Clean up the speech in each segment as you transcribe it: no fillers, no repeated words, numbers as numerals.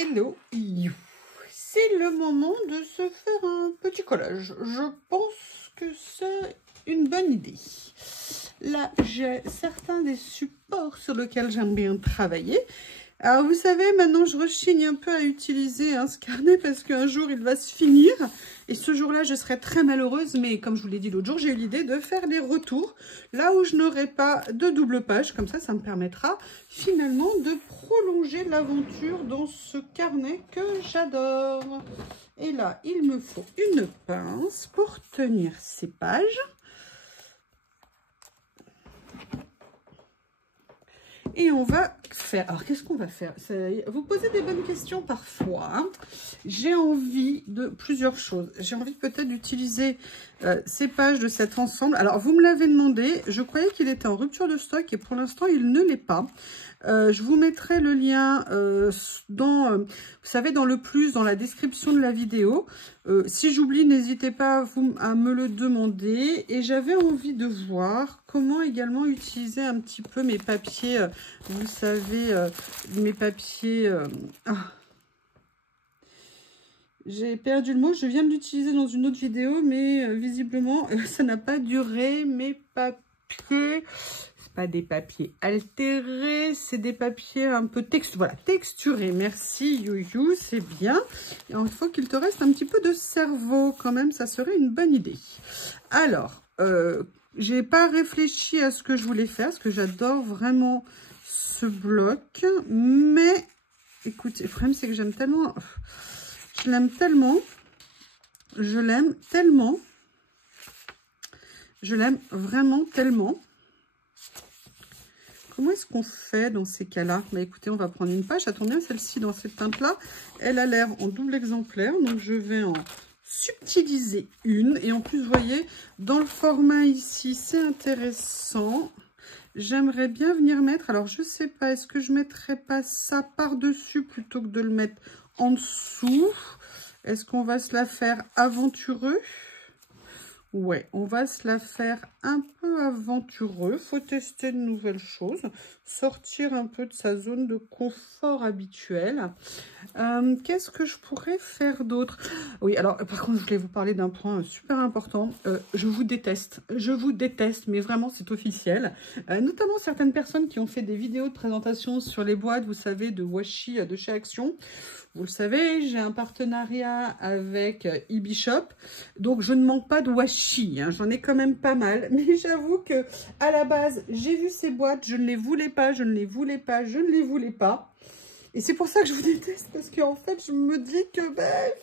Hello you. C'est le moment de se faire un petit collage. Je pense que c'est une bonne idée. Là, j'ai certains des supports sur lesquels j'aime bien travailler. Alors, vous savez, maintenant, je rechigne un peu à utiliser ce carnet parce qu'un jour, il va se finir. Et ce jour-là, je serai très malheureuse. Mais comme je vous l'ai dit l'autre jour, j'ai eu l'idée de faire des retours. Là où je n'aurai pas de double page. Comme ça me permettra finalement de prolonger l'aventure dans ce carnet que j'adore. Et là, il me faut une pince pour tenir ces pages. Et on va faire... Alors, qu'est-ce qu'on va faire? Vous posez des bonnes questions parfois. J'ai envie de plusieurs choses. J'ai envie peut-être d'utiliser ces pages de cet ensemble. Alors, vous me l'avez demandé. Je croyais qu'il était en rupture de stock et pour l'instant, il ne l'est pas. Je vous mettrai le lien vous savez, dans le plus, dans la description de la vidéo. Si j'oublie, n'hésitez pas à me le demander. Et j'avais envie de voir comment également utiliser un petit peu mes papiers, vous savez, mes papiers... J'ai perdu le mot, je viens de l'utiliser dans une autre vidéo, mais visiblement, ça n'a pas duré. Mes papiers... Pas des papiers altérés, c'est des papiers un peu texturés. Merci Youyou, c'est bien. Et il faut qu'il te reste un petit peu de cerveau quand même, ça serait une bonne idée. Alors, j'ai pas réfléchi à ce que je voulais faire, parce que j'adore vraiment ce bloc. Mais, écoutez, le problème c'est que j'aime tellement, je l'aime tellement, je l'aime tellement, je l'aime vraiment tellement. Comment est-ce qu'on fait dans ces cas-là? Bah écoutez, on va prendre une page. Ça tombe bien, celle-ci, dans cette teinte-là, elle a l'air en double exemplaire. Donc, je vais en subtiliser une. Et en plus, vous voyez, dans le format ici, c'est intéressant. J'aimerais bien venir mettre... Alors, je ne sais pas, est-ce que je ne mettrais pas ça par-dessus plutôt que de le mettre en dessous? Est-ce qu'on va se la faire aventureux? Ouais, on va se la faire un peu aventureux. Faut tester de nouvelles choses, sortir un peu de sa zone de confort habituelle. Qu'est-ce que je pourrais faire d'autre? Oui, alors par contre, je voulais vous parler d'un point super important. Je vous déteste, mais vraiment, c'est officiel. Notamment certaines personnes qui ont fait des vidéos de présentation sur les boîtes, vous savez, de washi de chez Action. Vous le savez, j'ai un partenariat avec eBishop, donc je ne manque pas de washi, hein. J'en ai quand même pas mal, mais j'avoue que à la base, j'ai vu ces boîtes, je ne les voulais pas, je ne les voulais pas, je ne les voulais pas. Et c'est pour ça que je vous déteste, parce qu'en fait, je me dis que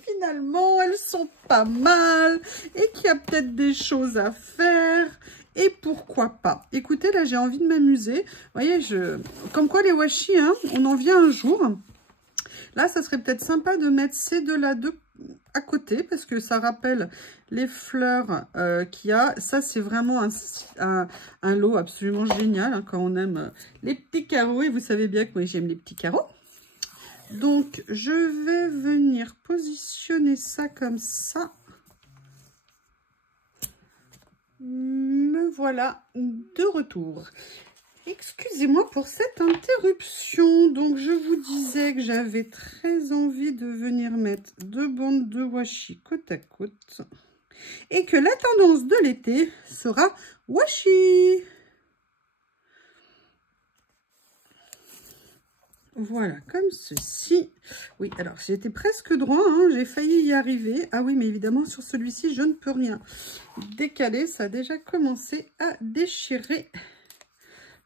finalement, elles sont pas mal et qu'il y a peut-être des choses à faire. Et pourquoi pas? Écoutez, là, j'ai envie de m'amuser. Vous voyez, comme quoi les washi, hein, on en vient un jour. Là, ça serait peut-être sympa de mettre ces deux-là à côté parce que ça rappelle les fleurs qu'il y a. Ça, c'est vraiment un lot absolument génial hein, quand on aime les petits carreaux. Et vous savez bien que moi, j'aime les petits carreaux. Donc, je vais venir positionner ça comme ça. Me voilà de retour. Excusez-moi pour cette interruption. Donc, je vous disais que j'avais très envie de venir mettre deux bandes de washi côte à côte. Et que la tendance de l'été sera washi. Voilà, comme ceci. Oui, alors, j'étais presque droit. Hein, j'ai failli y arriver. Ah oui, mais évidemment, sur celui-ci, je ne peux rien décaler. Ça a déjà commencé à déchirer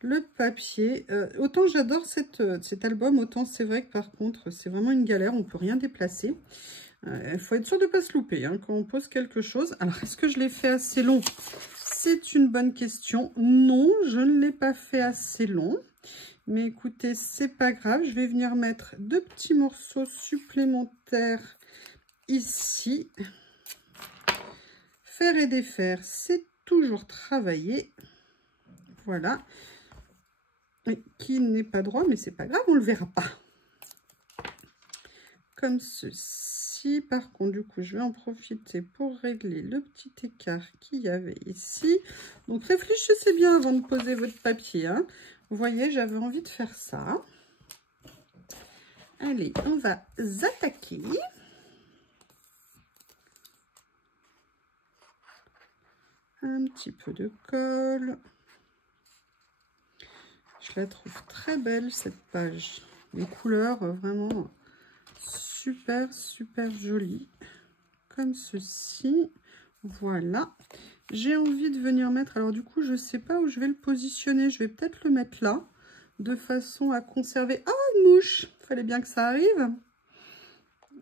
le papier. Autant j'adore cet album, autant c'est vrai que par contre c'est vraiment une galère, on peut rien déplacer. Il faut être sûr de ne pas se louper hein, quand on pose quelque chose. Alors est-ce que je l'ai fait assez long? C'est une bonne question. Non, je ne l'ai pas fait assez long, mais écoutez, c'est pas grave, je vais venir mettre deux petits morceaux supplémentaires ici. Faire et défaire, c'est toujours travailler. Voilà. Qui n'est pas droit, mais c'est pas grave, on le verra pas. Comme ceci. Par contre, du coup, je vais en profiter pour régler le petit écart qu'il y avait ici. Donc, réfléchissez bien avant de poser votre papier. Hein. Vous voyez, j'avais envie de faire ça. Allez, on va attaquer. Un petit peu de colle. Je la trouve très belle cette page. Les couleurs vraiment super jolies. Comme ceci. Voilà. J'ai envie de venir mettre... Alors du coup, je ne sais pas où je vais le positionner. Je vais peut-être le mettre là. De façon à conserver... Ah, une mouche! Il fallait bien que ça arrive.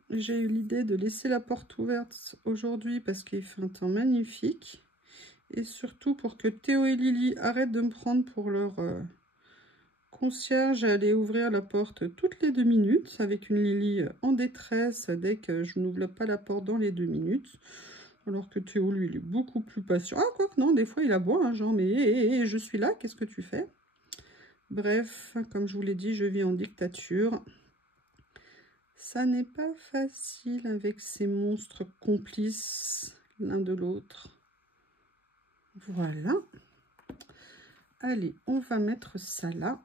J'ai eu l'idée de laisser la porte ouverte aujourd'hui parce qu'il fait un temps magnifique. Et surtout pour que Théo et Lily arrêtent de me prendre pour leur concierge à aller ouvrir la porte toutes les 2 minutes. Avec une Lily en détresse dès que je n'ouvre pas la porte dans les 2 minutes. Alors que Théo, lui, il est beaucoup plus patient. Ah, quoi que non, des fois il aboie, hein, genre, mais je suis là, qu'est-ce que tu fais? Bref, comme je vous l'ai dit, je vis en dictature. Ça n'est pas facile avec ces monstres complices l'un de l'autre. Voilà. Allez, on va mettre ça là.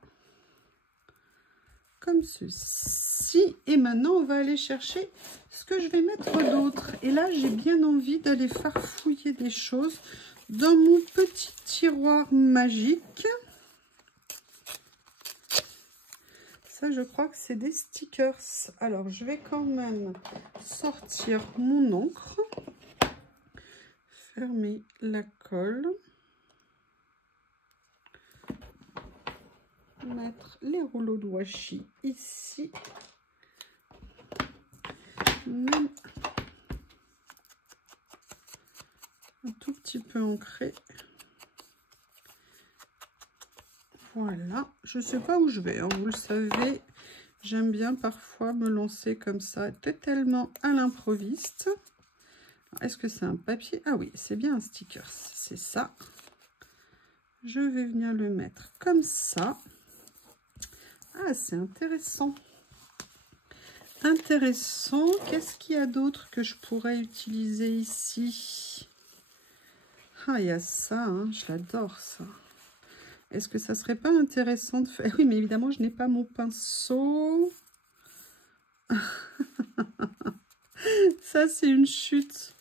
Comme ceci. Et maintenant, on va aller chercher ce que je vais mettre d'autre. Et là, j'ai bien envie d'aller farfouiller des choses dans mon petit tiroir magique. Ça, je crois que c'est des stickers. Alors, je vais quand même sortir mon encre. Fermer la colle. Mettre les rouleaux de washi ici. Même un tout petit peu ancré. Voilà, je sais pas où je vais, hein, vous le savez, j'aime bien parfois me lancer comme ça, totalement à l'improviste. Est-ce que c'est un papier? Ah oui, c'est bien un sticker, c'est ça. Je vais venir le mettre comme ça. Ah, c'est intéressant. Intéressant, qu'est-ce qu'il y a d'autre que je pourrais utiliser ici? Ah, il y a ça, hein, je l'adore ça. Est-ce que ça serait pas intéressant de faire... Oui, mais évidemment, je n'ai pas mon pinceau. Ça, c'est une chute.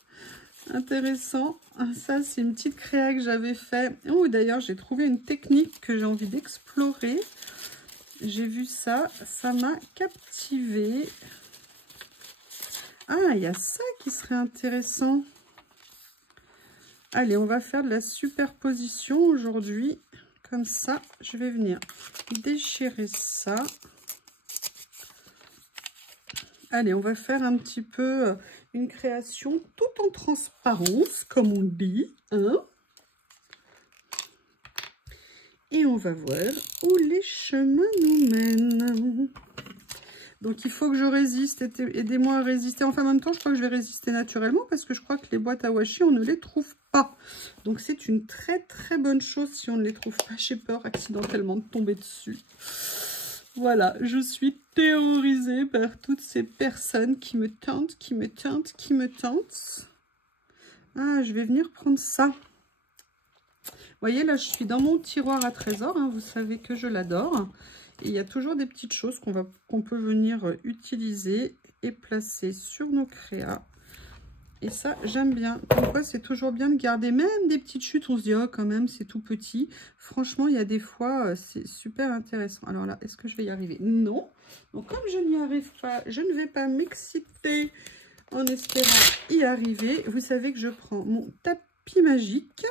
Intéressant. Ça, c'est une petite créa que j'avais fait. Oh, d'ailleurs, j'ai trouvé une technique que j'ai envie d'explorer. J'ai vu ça. Ça m'a captivée. Ah, il y a ça qui serait intéressant. Allez, on va faire de la superposition aujourd'hui. Comme ça, je vais venir déchirer ça. Allez, on va faire un petit peu une création tout en transparence, comme on dit. Hein, et on va voir où les chemins nous mènent. Donc, il faut que je résiste. Aidez-moi à résister. Enfin, en même temps, je crois que je vais résister naturellement parce que je crois que les boîtes à washi, on ne les trouve pas. Donc, c'est une très bonne chose si on ne les trouve pas. J'ai peur accidentellement de tomber dessus. Voilà, je suis terrorisée par toutes ces personnes qui me tentent, qui me tentent. Ah, je vais venir prendre ça. Vous voyez, là, je suis dans mon tiroir à trésors. Hein, vous savez que je l'adore. Et il y a toujours des petites choses qu'on peut venir utiliser et placer sur nos créas. Et ça, j'aime bien. Comme quoi, c'est toujours bien de garder même des petites chutes. On se dit, oh, quand même, c'est tout petit. Franchement, il y a des fois, c'est super intéressant. Alors là, est-ce que je vais y arriver? Non. Donc, comme je n'y arrive pas, je ne vais pas m'exciter en espérant y arriver. Vous savez que je prends mon tapis magique.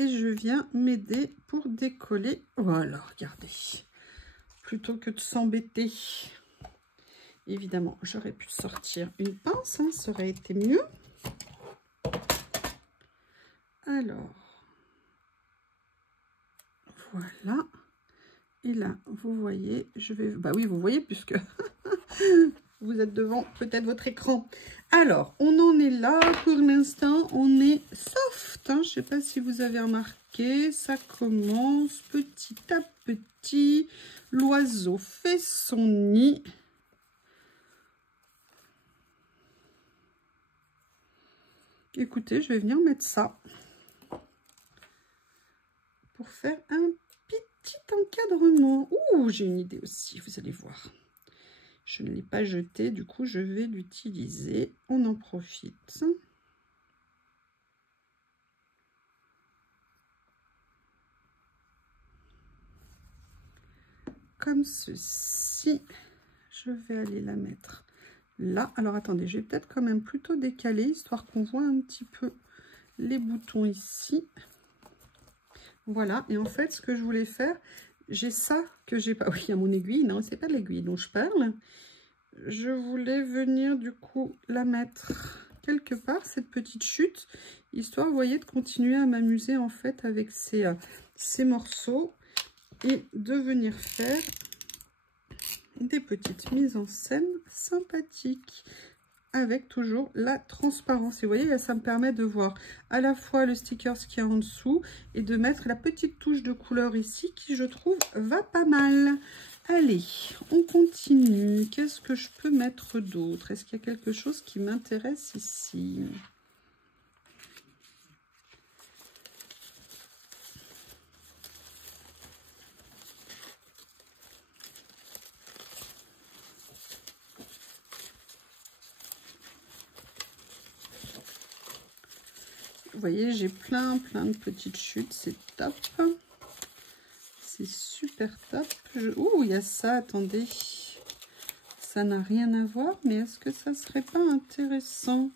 Et je viens m'aider pour décoller. Voilà, regardez. Plutôt que de s'embêter. Évidemment, j'aurais pu sortir une pince. Hein, ça aurait été mieux. Alors. Voilà. Et là, vous voyez, je vais... Bah oui, vous voyez, puisque vous êtes devant peut-être votre écran. Alors, on en est là. Pour l'instant, on est soft. Hein. Je ne sais pas si vous avez remarqué. Ça commence petit à petit. L'oiseau fait son nid. Écoutez, je vais venir mettre ça. Pour faire un petit encadrement. Ouh, j'ai une idée aussi, vous allez voir. Je ne l'ai pas jeté, du coup, je vais l'utiliser. On en profite. Comme ceci. Je vais aller la mettre là. Alors, attendez, je vais peut-être quand même plutôt décaler, histoire qu'on voit un petit peu les boutons ici. Voilà, et en fait, ce que je voulais faire, j'ai ça que j'ai pas... Oui, il y a mon aiguille, non, c'est pas l'aiguille dont je parle. Je voulais venir, du coup, la mettre quelque part, cette petite chute, histoire, vous voyez, de continuer à m'amuser, en fait, avec ces morceaux et de venir faire des petites mises en scène sympathiques. Avec toujours la transparence. Et vous voyez, là, ça me permet de voir à la fois le sticker qui est en dessous et de mettre la petite touche de couleur ici qui, je trouve, va pas mal. Allez, on continue. Qu'est-ce que je peux mettre d'autre? Est-ce qu'il y a quelque chose qui m'intéresse ici? Vous voyez, j'ai plein de petites chutes, c'est top. C'est super top. Ouh, il y a ça, attendez. Ça n'a rien à voir, mais est-ce que ça serait pas intéressant?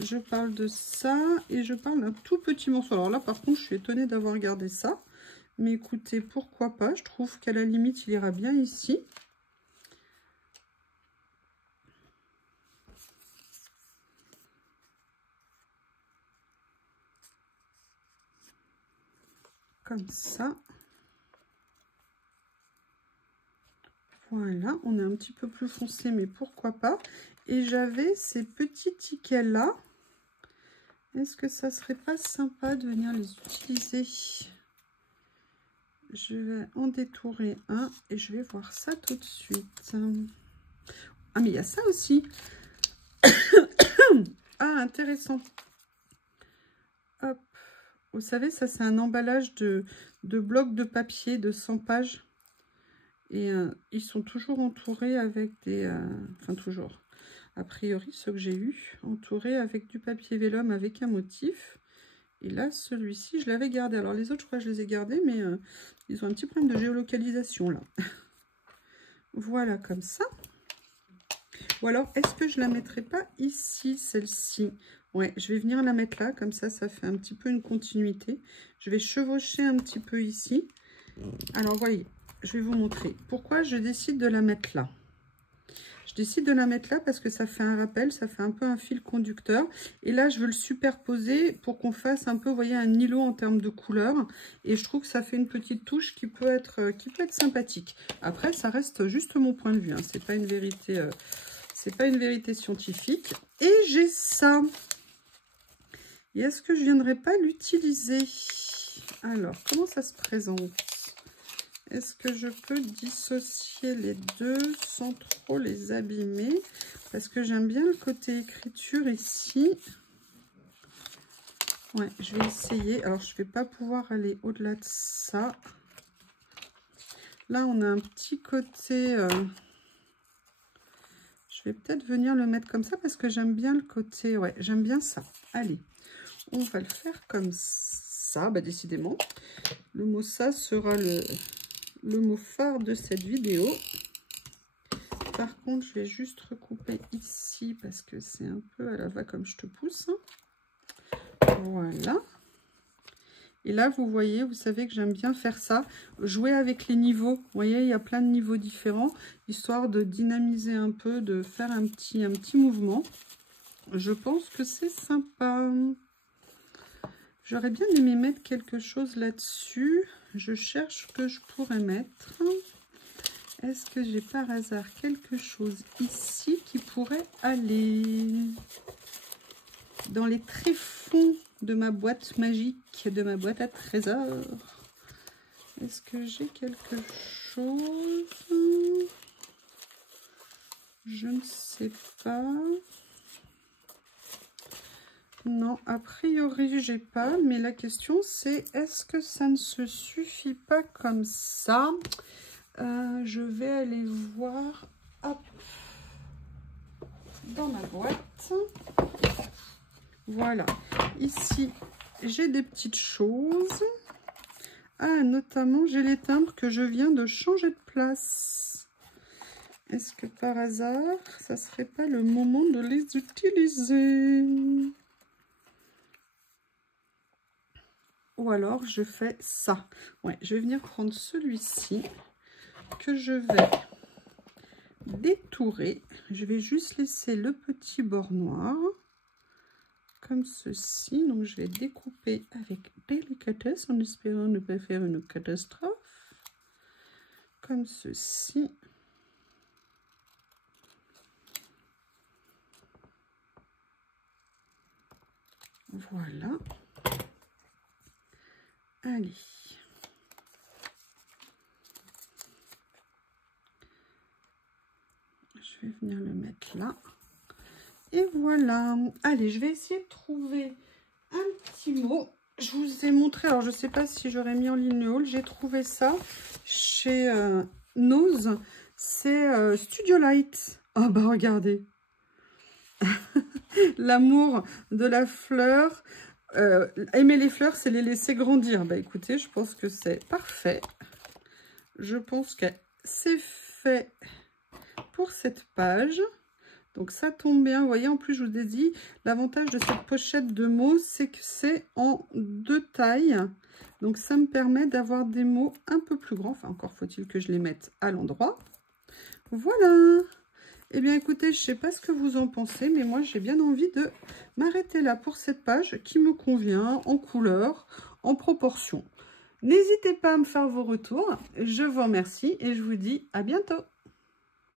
Je parle de ça et je parle d'un tout petit morceau. Alors là, par contre, je suis étonnée d'avoir gardé ça. Mais écoutez, pourquoi pas? Je trouve qu'à la limite, il ira bien ici. Comme ça. Voilà, on est un petit peu plus foncé, mais pourquoi pas. Et j'avais ces petits tickets là. Est-ce que ça serait pas sympa de venir les utiliser? Je vais en détourer un et je vais voir ça tout de suite. Ah, mais il y a ça aussi. Ah, intéressant. Hop. Vous savez, ça c'est un emballage de blocs de papier de 100 pages. Et ils sont toujours entourés avec des... enfin, toujours. A priori, ceux que j'ai eus, entourés avec du papier vélum avec un motif. Et là, celui-ci, je l'avais gardé. Alors, les autres, je crois que je les ai gardés, mais ils ont un petit problème de géolocalisation, là. Voilà, comme ça. Ou alors, est-ce que je la mettrai pas ici, celle-ci? Ouais, je vais venir la mettre là, comme ça fait un petit peu une continuité. Je vais chevaucher un petit peu ici. Alors, voyez, je vais vous montrer pourquoi je décide de la mettre là. Je décide de la mettre là parce que ça fait un rappel, ça fait un peu un fil conducteur. Et là, je veux le superposer pour qu'on fasse un peu, vous voyez, un îlot en termes de couleur. Et je trouve que ça fait une petite touche qui peut être sympathique. Après, ça reste juste mon point de vue. Hein. C'est pas une vérité, scientifique. Et j'ai ça. Et est-ce que je viendrai pas l'utiliser? Alors, comment ça se présente? Est-ce que je peux dissocier les deux sans trop les abîmer? Parce que j'aime bien le côté écriture ici. Ouais, je vais essayer. Alors, je ne vais pas pouvoir aller au-delà de ça. Là, on a un petit côté... Je vais peut-être venir le mettre comme ça parce que j'aime bien le côté... Ouais, j'aime bien ça. Allez, on va le faire comme ça. Bah, décidément, le mot « ça » sera le mot phare de cette vidéo. Par contre, je vais juste recouper ici parce que c'est un peu à la va comme je te pousse. Voilà. Et là, vous voyez, vous savez que j'aime bien faire ça. Jouer avec les niveaux. Vous voyez, il y a plein de niveaux différents. Histoire de dynamiser un peu, de faire un petit mouvement. Je pense que c'est sympa. J'aurais bien aimé mettre quelque chose là-dessus. Je cherche ce que je pourrais mettre. Est-ce que j'ai par hasard quelque chose ici qui pourrait aller dans les tréfonds de ma boîte magique, de ma boîte à trésors? Est-ce que j'ai quelque chose? Je ne sais pas. Non, a priori, j'ai pas. Mais la question, c'est est-ce que ça ne se suffit pas comme ça? Je vais aller voir. Hop, dans ma boîte. Voilà. Ici, j'ai des petites choses. Ah, notamment, j'ai les timbres que je viens de changer de place. Est-ce que par hasard, ça serait pas le moment de les utiliser? Ou alors, je fais ça. Ouais, je vais venir prendre celui-ci que je vais détourer. Je vais juste laisser le petit bord noir. Comme ceci. Donc, je vais découper avec délicatesse en espérant ne pas faire une catastrophe. Comme ceci. Voilà. Allez. Je vais venir le mettre là. Et voilà. Allez, je vais essayer de trouver un petit mot. Je vous ai montré, alors je ne sais pas si j'aurais mis en ligne le haul. J'ai trouvé ça chez Nose. C'est Studio Light. Oh bah regardez. L'amour de la fleur. Aimer les fleurs, c'est les laisser grandir. Bah écoutez, je pense que c'est parfait. Je pense que c'est fait pour cette page. Donc ça tombe bien. Vous voyez, en plus, je vous ai dit, l'avantage de cette pochette de mots, c'est que c'est en 2 tailles. Donc ça me permet d'avoir des mots un peu plus grands. Enfin, encore faut-il que je les mette à l'endroit. Voilà. Eh bien, écoutez, je ne sais pas ce que vous en pensez, mais moi, j'ai bien envie de m'arrêter là pour cette page qui me convient, en couleur, en proportion. N'hésitez pas à me faire vos retours. Je vous remercie et je vous dis à bientôt.